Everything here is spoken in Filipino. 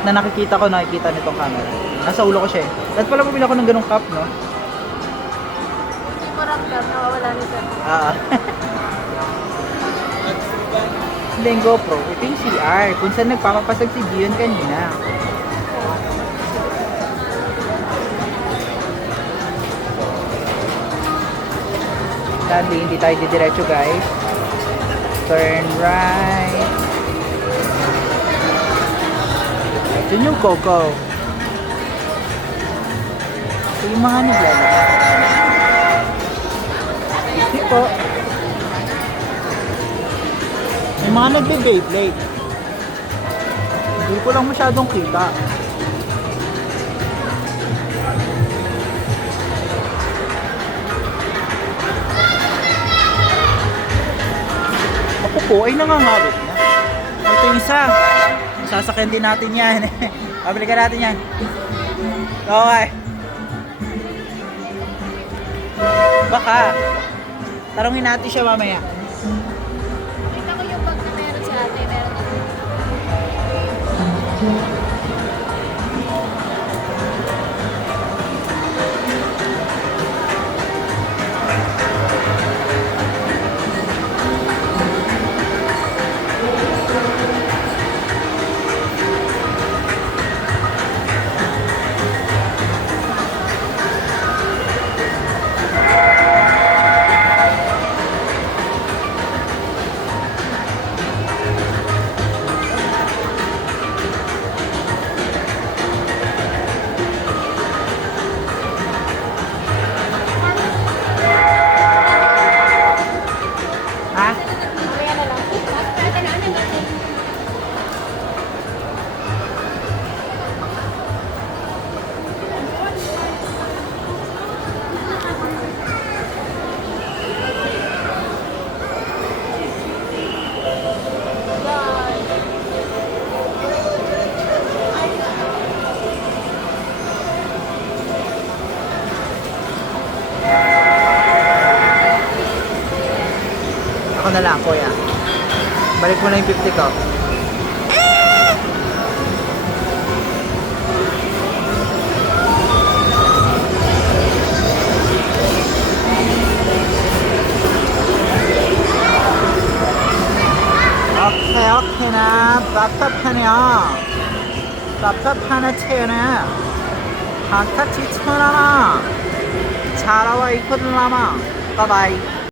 Lahat na nakikita ko, nakikita nitong camera. Nasa ulo ko siya eh. Lahat pala bumili ako ng ganong cup, no? Hindi mo ramdam, nawawala ni sir. Hindi yung GoPro. Ito yung CR. Kung saan nagpapapasag si Gion kanina. Sadly, hindi tayo didiretso guys. Turn right. Ito yung Coco. Ito yung mga naglalakad. Hindi po. May mga nagbe-Beyblade. Hindi ko lang masyadong kita. Ako po ay nangangawit na. Ito yung isa. Sasakyan din natin yan. Pabalikan natin yan. Okay. Baka. Tarungin natin siya mamaya. Kita ko yung bag na meron si ate. Meron ako. Ha? Mamaya na lang. Ate na, ano ba? Ako na lang, kuya. Balik mo na yung 50 ko. Okay na. 답답하네요. 답답하네, 채연아. 한타치 천하나. 잘하와 이코들라마. 바이바이.